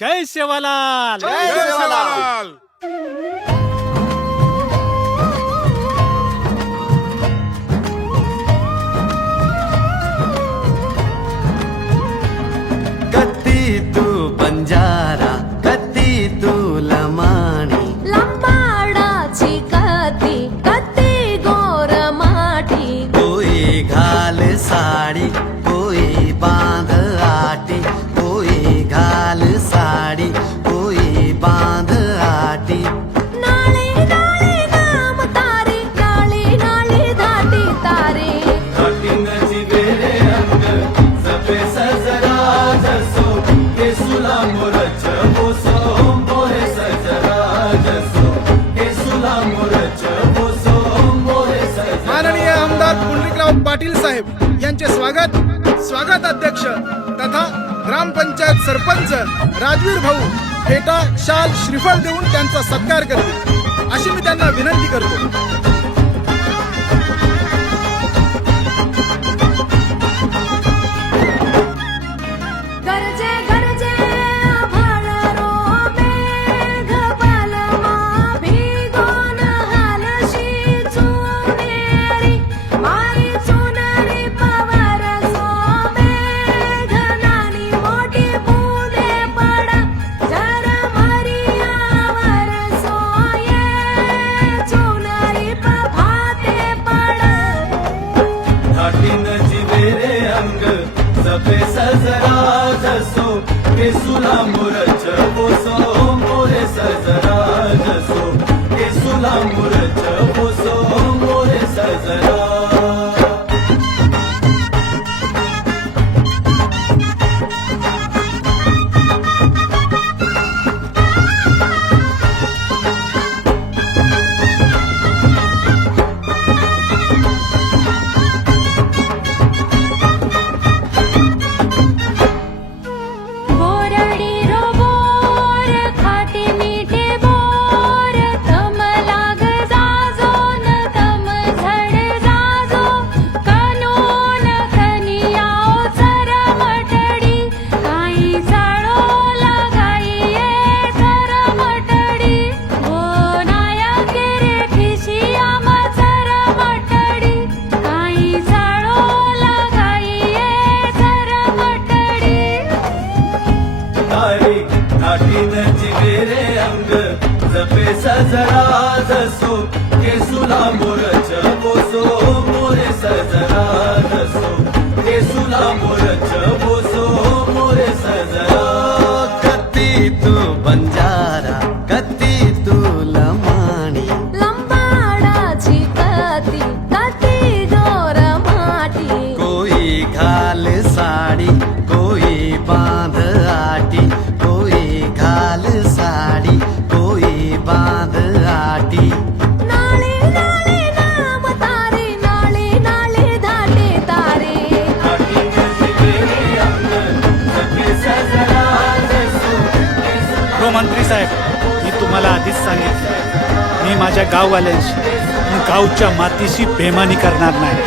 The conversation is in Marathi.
जय सेवालाल. जय सेवालाल. कत्ती तू बंजारा कत्ती तू लमाणी लंबाडाची कत्ती कत्ती गोर माठी कोई घाल साडी कोई बांध आटी कोई घाल साडी कोई बांध आटी नाळे नाळे नाम तारे नाळे नाळे धाटी तारे कठीणची बेरे अंग सपे सजरा जसो के सुला मोरच बोसो मोरे सजरा जसो के सुला मोरच बोसो मोरे सजरा. माननीय आमदार पुंडलिकराव पाटील साहेब यांचे स्वागत अध्यक्ष तथा ग्रामपंचायत सरपंच राजवीर भाऊ फेटा शाल श्रीफळ देऊन त्यांचा सत्कार करतील अशी मी त्यांना विनंती करतो. गरजे गरजे आभाळ मेघ पालमा भिगोन हालशी चुनेरी माई चुनरी पवार मेघ नानी मोठी बुदे पडा जर मरियावर सोये चुनरी भाते पडा कठीणची बेरे अंग सपे सजरा जसो के सुला मोरच बोसो मोरे सजरा जसो के सुला मोरच बोसो मोरे सजरा. बोरडी रो बोर खाटी मीठे बोर तम लाग जाजो न तम झड जाजो कनून कनियाओ चर मटडी काही जाळो लगाई ये चर मटडी ओ नायके रे खिशिया मचर मटडी काही जाळो लगाई ये चर मटडी तारी कठीणची बेरे अंग जपे सजरा जसो के सुला मोरच बोसो मोरे सजरा जसो के सुला मोरच बोसो मोरे सजरा. कत्ती तू बंजारा कत्ती तू लमाणी लंबाडाची कत्ती कत्ती गोर माठी कोई घाल साडी कोई बांध आटी कोई घाल साडी कोई बांध आटी नाळे नाळे नाम तारे नाळे नाळे धाटे तारे हो मंत्री साहेब, मी तुम्हाला आधीच सांगितलं, मी माझ्या गाववाल्यांशी आणि गावच्या मातीशी बेमानी करणार नाही.